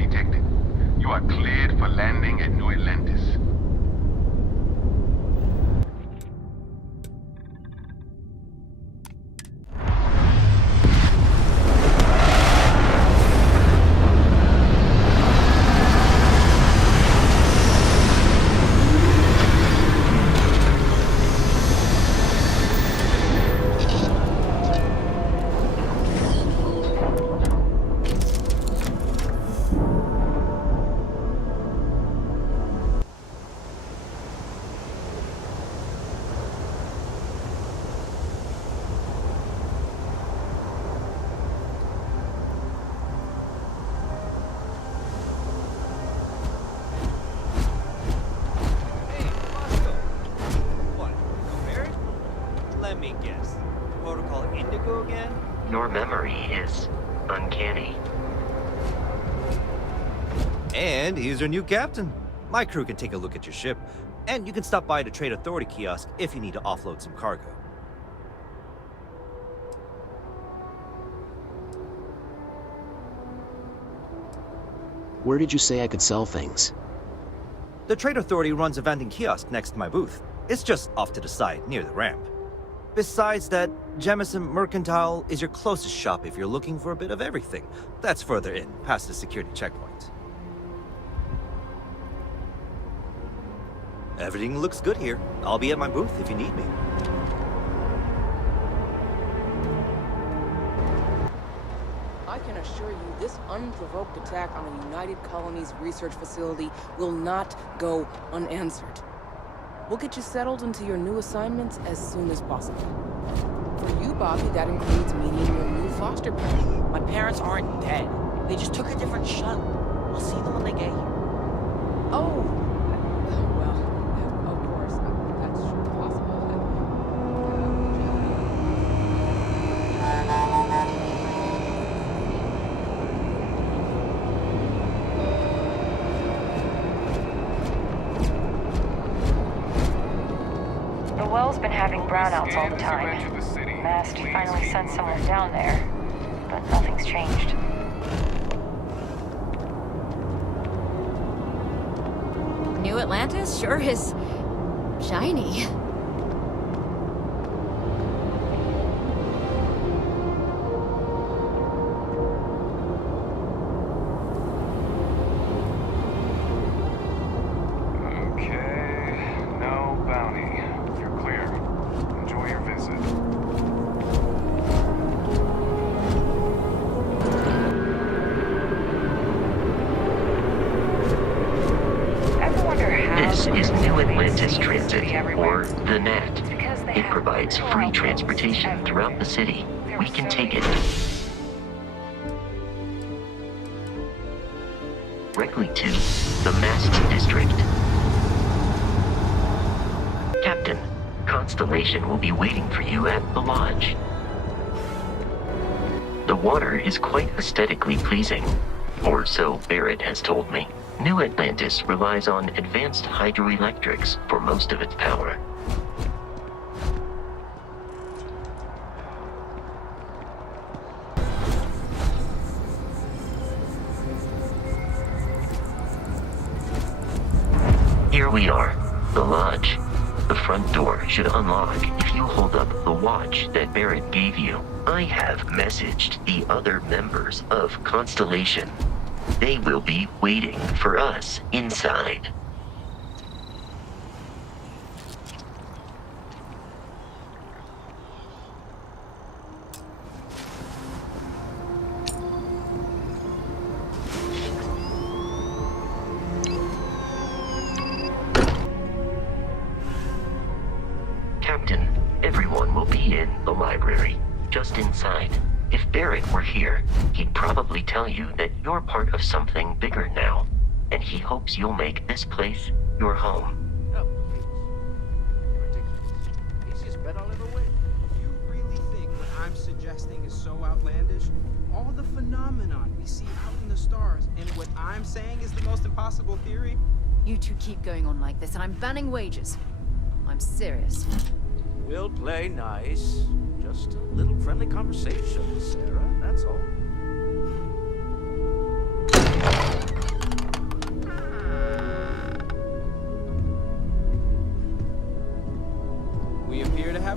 undetected. You are cleared for landing at New Atlantis. Let me guess. Protocol Indigo again? Your memory is uncanny. And here's your new captain. My crew can take a look at your ship, and you can stop by the Trade Authority kiosk if you need to offload some cargo. Where did you say I could sell things? The Trade Authority runs a vending kiosk next to my booth. It's just off to the side, near the ramp. Besides that, Jemison Mercantile is your closest shop if you're looking for a bit of everything. That's further in, past the security checkpoint. Everything looks good here. I'll be at my booth if you need me. I can assure you this unprovoked attack on a United Colonies research facility will not go unanswered. We'll get you settled into your new assignments as soon as possible. For you, Bobby, that includes meeting your new foster parent. My parents aren't dead. They just took a different shuttle. I'll see them when they get here. Oh, well, of course, that's possible. Noel's been having brownouts all the time. Mast finally sent someone down there, but nothing's changed. New Atlantis sure is shiny. Is New Atlantis Transit, or the NAT. It provides free transportation throughout the city. We can take it directly to the Mast District. Captain, Constellation will be waiting for you at the lodge. The water is quite aesthetically pleasing, or so Barrett has told me. New Atlantis relies on advanced hydroelectrics for most of its power. Here we are, the lodge. The front door should unlock if you hold up the watch that Barrett gave you. I have messaged the other members of Constellation. They will be waiting for us inside. Captain, everyone will be in the library, just inside. If Barrett were here, he'd probably tell you that you're part of something bigger now, and he hopes you'll make this place your home. No, ridiculous. Easiest bet I'll ever win. You really think what I'm suggesting is so outlandish? All the phenomenon we see out in the stars, and what I'm saying is the most impossible theory? You two keep going on like this, and I'm banning wages. I'm serious. We'll play nice. Just a little friendly conversation, Sarah, that's all.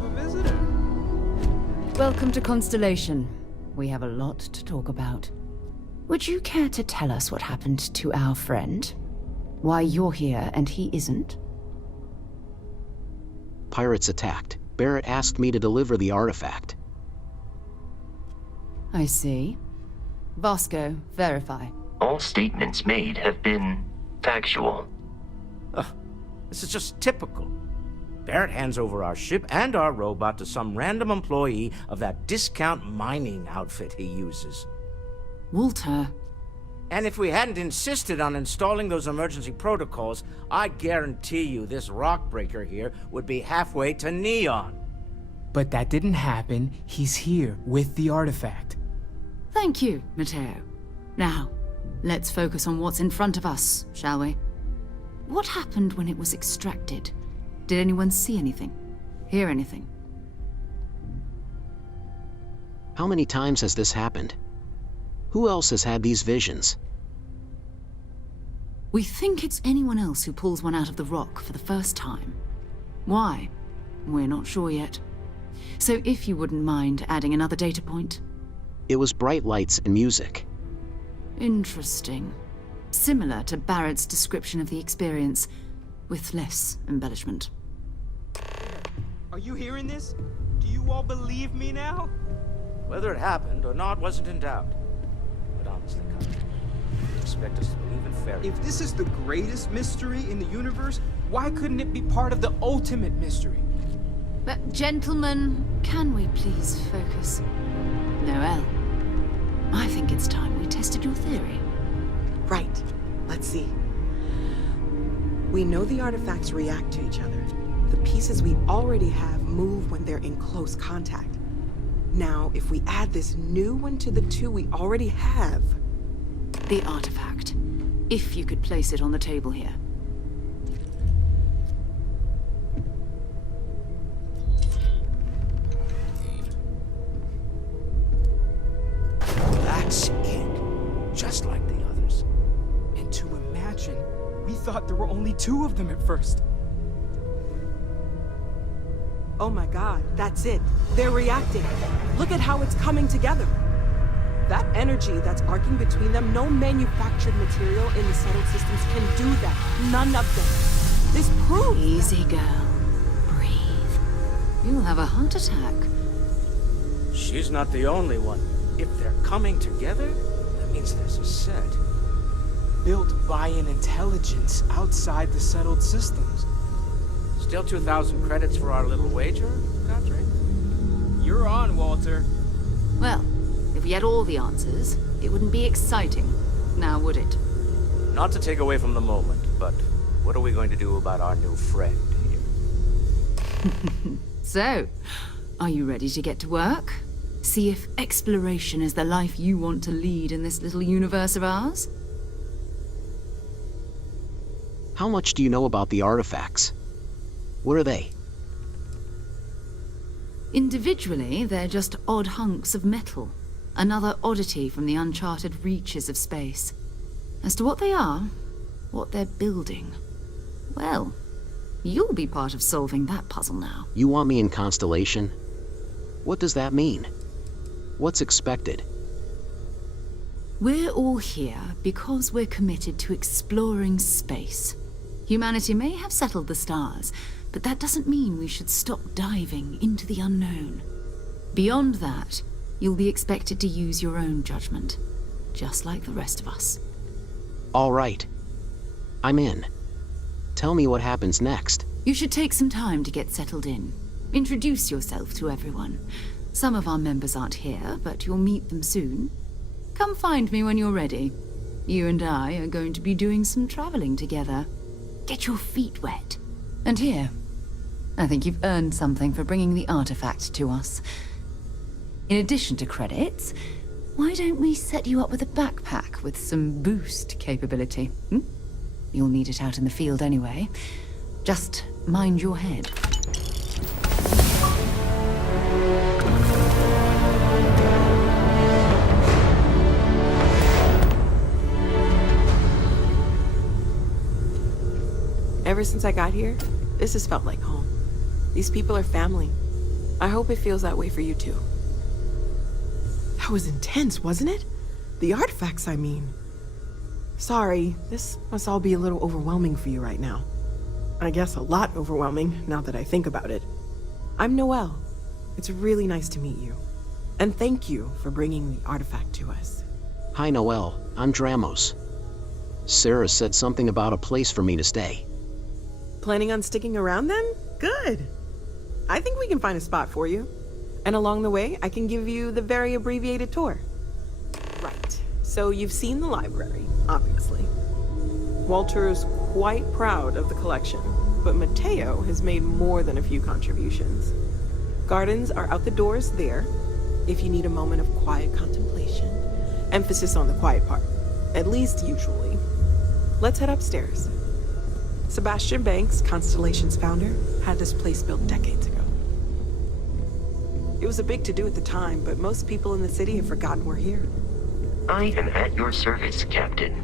have a visitor. Welcome to Constellation. We have a lot to talk about. Would you care to tell us what happened to our friend? Why you're here and he isn't? Pirates attacked. Barrett asked me to deliver the artifact. I see. Vasco, verify. All statements made have been factual. This is just typical. Barrett hands over our ship and our robot to some random employee of that discount mining outfit he uses. Walter. And if we hadn't insisted on installing those emergency protocols, I guarantee you this rock breaker here would be halfway to Neon. But that didn't happen. He's here with the artifact. Thank you, Matteo. Now, let's focus on what's in front of us, shall we? What happened when it was extracted? Did anyone see anything? Hear anything? How many times has this happened? Who else has had these visions? We think it's anyone else who pulls one out of the rock for the first time. Why? We're not sure yet. So if you wouldn't mind adding another data point. It was bright lights and music. Interesting. Similar to Barrett's description of the experience, with less embellishment. Are you hearing this? Do you all believe me now? Whether it happened or not wasn't in doubt. But honestly, Contra, you expect us to believe in fairy If this is the greatest mystery in the universe, why couldn't it be part of the ultimate mystery? But gentlemen, can we please focus? Noel, I think it's time we tested your theory. Right. Let's see. We know the artifacts react to each other. The pieces we already have move when they're in close contact. Now, if we add this new one to the two we already have... The artifact. If you could place it on the table here. That's it. Just like the others. And to imagine, we thought there were only two of them at first. Oh my god, that's it. They're reacting. Look at how it's coming together. That energy that's arcing between them, no manufactured material in the settled systems can do that. None of them. This proves... Easy, girl. Breathe. You'll have a heart attack. She's not the only one. If they're coming together, that means there's a set. Built by an intelligence outside the settled systems. Still 2,000 credits for our little wager, Contra? You're on, Walter. Well, if we had all the answers, it wouldn't be exciting. Now, would it? Not to take away from the moment, but what are we going to do about our new friend here? So, are you ready to get to work? See if exploration is the life you want to lead in this little universe of ours? How much do you know about the artifacts? What are they? Individually, they're just odd hunks of metal. Another oddity from the uncharted reaches of space. As to what they are, what they're building, well, you'll be part of solving that puzzle now. You want me in Constellation? What does that mean? What's expected? We're all here because we're committed to exploring space. Humanity may have settled the stars, but that doesn't mean we should stop diving into the unknown. Beyond that, you'll be expected to use your own judgment, just like the rest of us. All right. I'm in. Tell me what happens next. You should take some time to get settled in. Introduce yourself to everyone. Some of our members aren't here, but you'll meet them soon. Come find me when you're ready. You and I are going to be doing some traveling together. Get your feet wet. And here, I think you've earned something for bringing the artifact to us. In addition to credits, why don't we set you up with a backpack with some boost capability? You'll need it out in the field anyway. Just mind your head. Ever since I got here, this has felt like home. These people are family. I hope it feels that way for you too. That was intense, wasn't it? The artifacts, I mean. Sorry, this must all be a little overwhelming for you right now. I guess a lot overwhelming, now that I think about it. I'm Noel. It's really nice to meet you. And thank you for bringing the artifact to us. Hi, Noel. I'm Dramos. Sarah said something about a place for me to stay. Planning on sticking around then? Good. I think we can find a spot for you. And along the way, I can give you the very abbreviated tour. Right. So you've seen the library, obviously. Walter is quite proud of the collection, but Matteo has made more than a few contributions. Gardens are out the doors there, if you need a moment of quiet contemplation. Emphasis on the quiet part, at least usually. Let's head upstairs. Sebastian Banks, Constellation's founder, had this place built decades ago. It was a big to-do at the time, but most people in the city have forgotten we're here. I am at your service, Captain.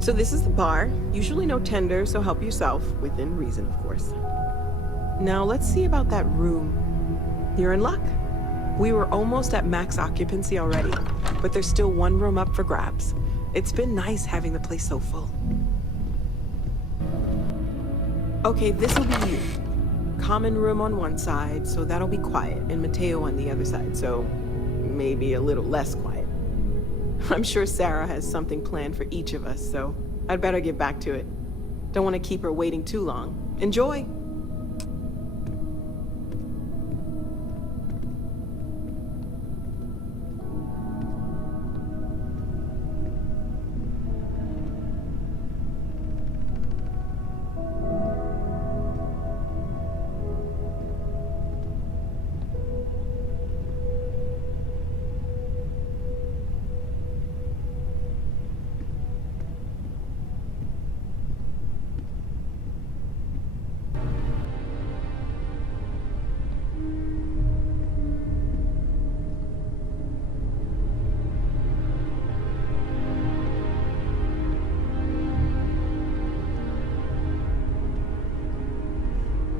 So this is the bar. Usually no tender, so help yourself, within reason, of course. Now let's see about that room. You're in luck. We were almost at max occupancy already, but there's still one room up for grabs. It's been nice having the place so full. Okay, this'll be you. Common room on one side, so that'll be quiet, and Matteo on the other side, so maybe a little less quiet. I'm sure Sarah has something planned for each of us, so I'd better get back to it. Don't want to keep her waiting too long. Enjoy!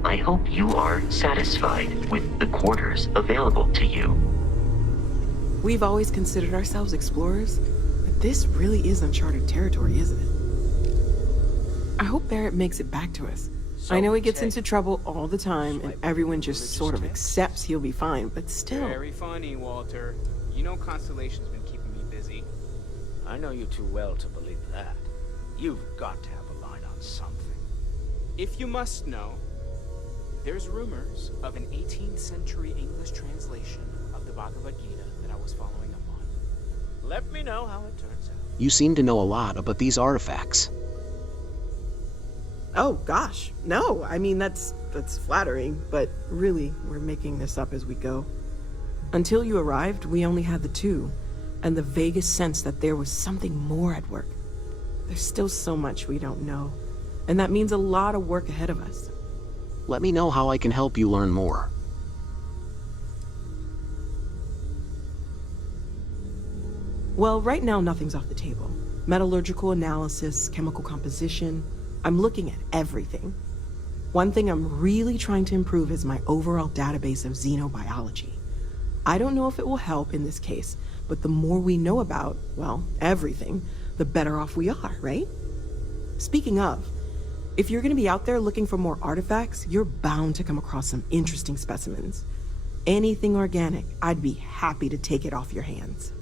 I hope you are satisfied with the quarters available to you. We've always considered ourselves explorers, but this really is uncharted territory, isn't it? I hope Barrett makes it back to us. I know he gets into trouble all the time, and everyone just sort of accepts he'll be fine, but still. Very funny, Walter. You know Constellation's been keeping me busy. I know you too well to believe that. You've got to have a line on something. If you must know, there's rumors of an 18th century English translation of the Bhagavad Gita that I was following up on. Let me know how it turns out. You seem to know a lot about these artifacts. Oh, gosh. No, I mean, that's flattering, but really, we're making this up as we go. Until you arrived, we only had the two, and the vaguest sense that there was something more at work. There's still so much we don't know, and that means a lot of work ahead of us. Let me know how I can help you learn more. Well, right now nothing's off the table. Metallurgical analysis, chemical composition. I'm looking at everything. One thing I'm really trying to improve is my overall database of xenobiology. I don't know if it will help in this case, but the more we know about, well, everything, the better off we are, right? Speaking of, if you're gonna be out there looking for more artifacts, you're bound to come across some interesting specimens. Anything organic, I'd be happy to take it off your hands.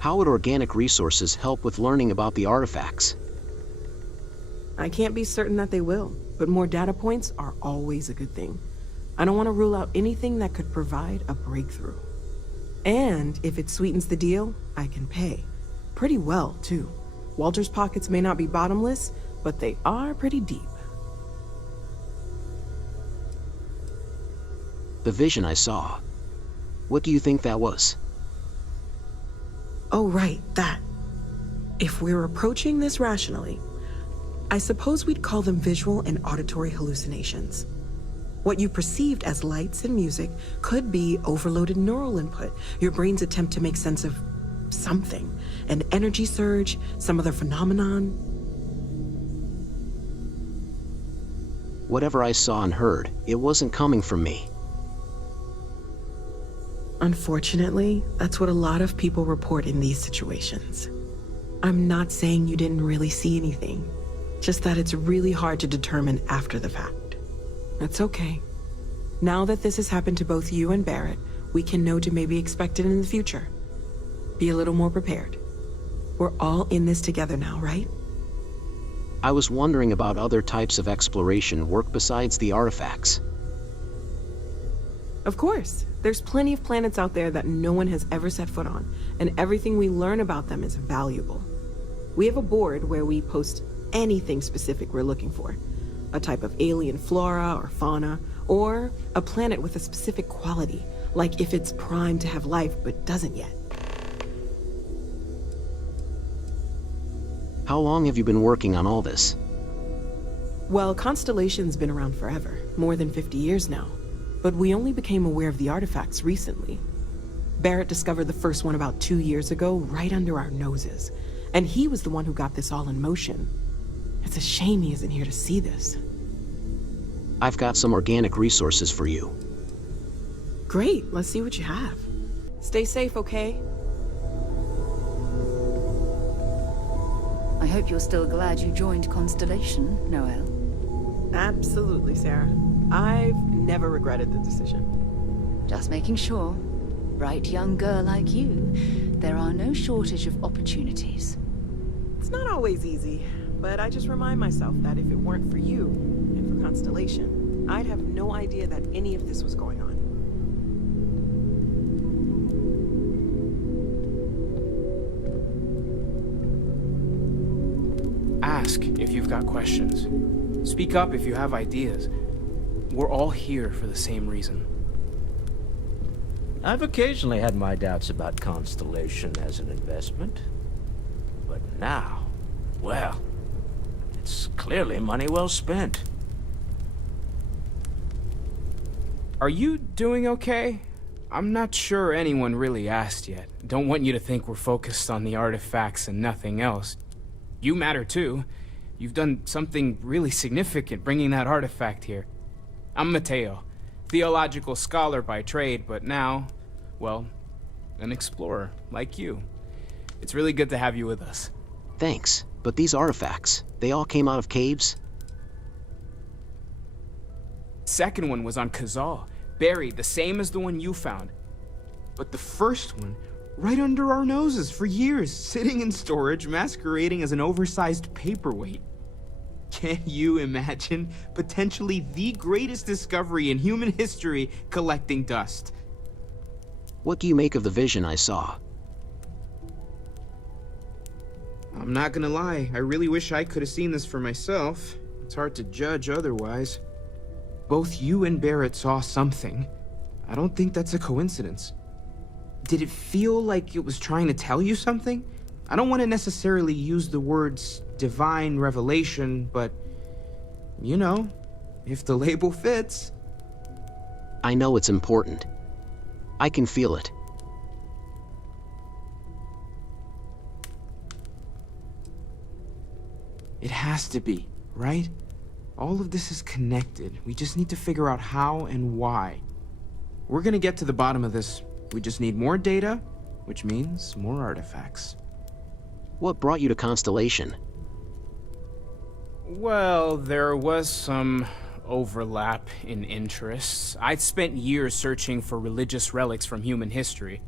How would organic resources help with learning about the artifacts? I can't be certain that they will, but more data points are always a good thing. I don't want to rule out anything that could provide a breakthrough. And if it sweetens the deal, I can pay. Pretty well, too. Walter's pockets may not be bottomless, but they are pretty deep. The vision I saw. What do you think that was? Oh, right, that. If we're approaching this rationally, I suppose we'd call them visual and auditory hallucinations. What you perceived as lights and music could be overloaded neural input, your brain's attempt to make sense of something, an energy surge, some other phenomenon. Whatever I saw and heard, it wasn't coming from me. Unfortunately, that's what a lot of people report in these situations. I'm not saying you didn't really see anything, just that it's really hard to determine after the fact. That's okay. Now that this has happened to both you and Barrett, we can know to maybe expect it in the future. Be a little more prepared. We're all in this together now, right? I was wondering about other types of exploration work besides the artifacts. Of course. There's plenty of planets out there that no one has ever set foot on, and everything we learn about them is valuable. We have a board where we post anything specific we're looking for. A type of alien flora or fauna, or a planet with a specific quality, like if it's primed to have life but doesn't yet. How long have you been working on all this? Well, Constellation's been around forever, more than 50 years now. But we only became aware of the artifacts recently. Barrett discovered the first one about 2 years ago, right under our noses. And he was the one who got this all in motion. It's a shame he isn't here to see this. I've got some organic resources for you. Great, let's see what you have. Stay safe, okay? I hope you're still glad you joined Constellation, Noel. Absolutely, Sarah. I've never regretted the decision. Just making sure. Bright young girl like you, there are no shortage of opportunities. It's not always easy, but I just remind myself that if it weren't for you, and for Constellation, I'd have no idea that any of this was going on. Ask if you've got questions. Speak up if you have ideas. We're all here for the same reason. I've occasionally had my doubts about Constellation as an investment. But now, well, it's clearly money well spent. Are you doing okay? I'm not sure anyone really asked yet. Don't want you to think we're focused on the artifacts and nothing else. You matter too. You've done something really significant bringing that artifact here. I'm Matteo, theological scholar by trade, but now, well, an explorer like you. It's really good to have you with us. Thanks, but these artifacts, they all came out of caves? Second one was on Kazal, buried the same as the one you found. But the first one, right under our noses for years, sitting in storage, masquerading as an oversized paperweight. Can you imagine potentially the greatest discovery in human history collecting dust? What do you make of the vision I saw? I'm not gonna lie, I really wish I could have seen this for myself. It's hard to judge otherwise. Both you and Barrett saw something. I don't think that's a coincidence. Did it feel like it was trying to tell you something? I don't want to necessarily use the words divine revelation, but, you know, if the label fits. I know it's important. I can feel it. It has to be, right? All of this is connected. We just need to figure out how and why. We're gonna get to the bottom of this. We just need more data, which means more artifacts. What brought you to Constellation? Well, there was some overlap in interests. I'd spent years searching for religious relics from human history.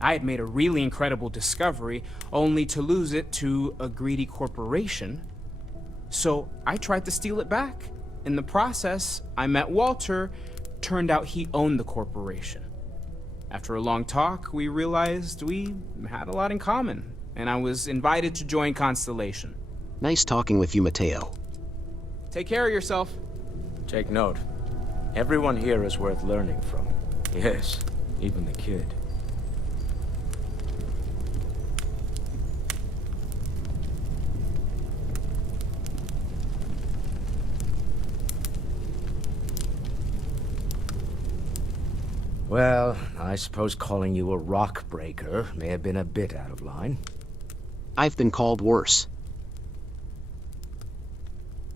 I had made a really incredible discovery, only to lose it to a greedy corporation. So I tried to steal it back. In the process, I met Walter. Turned out he owned the corporation. After a long talk, we realized we had a lot in common, and I was invited to join Constellation. Nice talking with you, Matteo. Take care of yourself. Take note. Everyone here is worth learning from. Yes, even the kid. Well, I suppose calling you a rock breaker may have been a bit out of line. I've been called worse.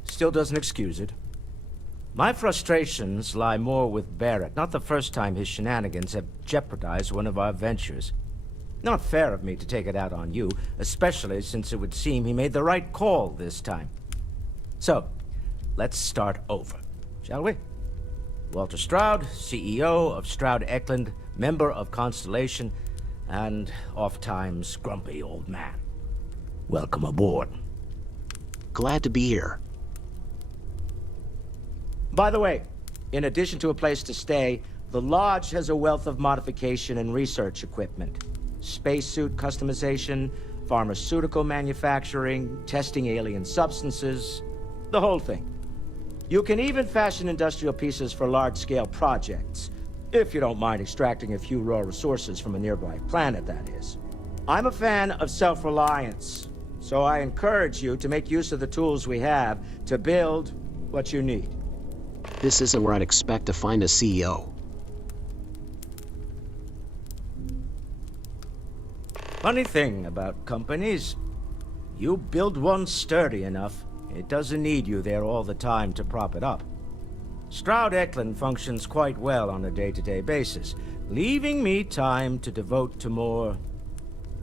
Still doesn't excuse it. My frustrations lie more with Barrett. Not the first time his shenanigans have jeopardized one of our ventures. Not fair of me to take it out on you, especially since it would seem he made the right call this time. So, let's start over, shall we? Walter Stroud, CEO of Stroud Eklund, member of Constellation, and oft-times grumpy old man. Welcome aboard. Glad to be here. By the way, in addition to a place to stay, the Lodge has a wealth of modification and research equipment. Spacesuit customization, pharmaceutical manufacturing, testing alien substances, the whole thing. You can even fashion industrial pieces for large-scale projects, if you don't mind extracting a few raw resources from a nearby planet, that is. I'm a fan of self-reliance, so I encourage you to make use of the tools we have to build what you need. This isn't where I'd expect to find a CEO. Funny thing about companies, you build one sturdy enough, it doesn't need you there all the time to prop it up. Stroud Eklund functions quite well on a day-to-day basis, leaving me time to devote to more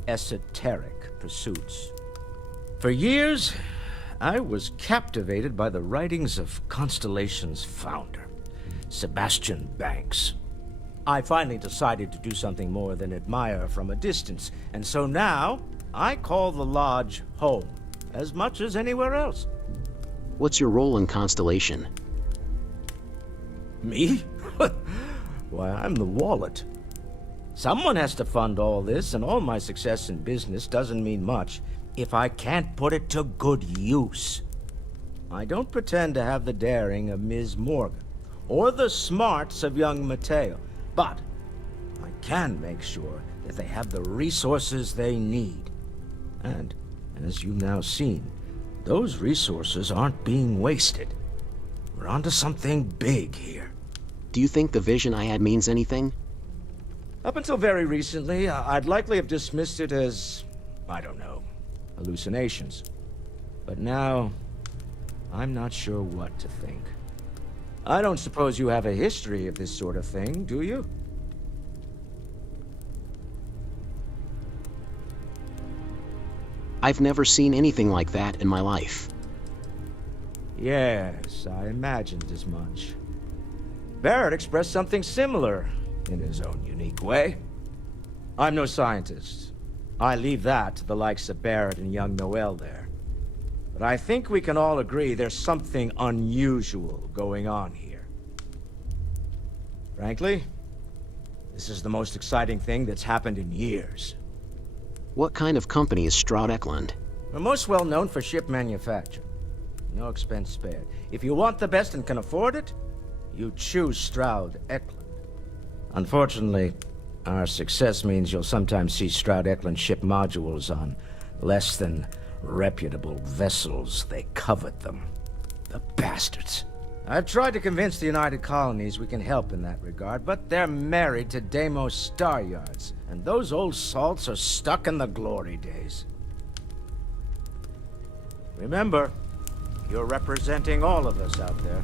esoteric pursuits. For years, I was captivated by the writings of Constellation's founder, Sebastian Banks. I finally decided to do something more than admire from a distance, and so now I call the Lodge home, as much as anywhere else. What's your role in Constellation? Me? Why, I'm the wallet. Someone has to fund all this, and all my success in business doesn't mean much if I can't put it to good use. I don't pretend to have the daring of Ms. Morgan, or the smarts of young Matteo, but I can make sure that they have the resources they need. And, as you've now seen, those resources aren't being wasted. We're onto something big here. Do you think the vision I had means anything? Up until very recently, I'd likely have dismissed it as, I don't know, hallucinations. But now, I'm not sure what to think. I don't suppose you have a history of this sort of thing, do you? I've never seen anything like that in my life. Yes, I imagined as much. Barrett expressed something similar, in his own unique way. I'm no scientist. I leave that to the likes of Barrett and young Noel there. But I think we can all agree there's something unusual going on here. Frankly, this is the most exciting thing that's happened in years. What kind of company is Stroud Eklund? We're most well known for ship manufacture. No expense spared. If you want the best and can afford it, you choose Stroud Eklund. Unfortunately, our success means you'll sometimes see Stroud Eklund ship modules on less than reputable vessels. They covet them. The bastards. I've tried to convince the United Colonies we can help in that regard, but they're married to Deimos Star Yards, and those old salts are stuck in the glory days. Remember, you're representing all of us out there.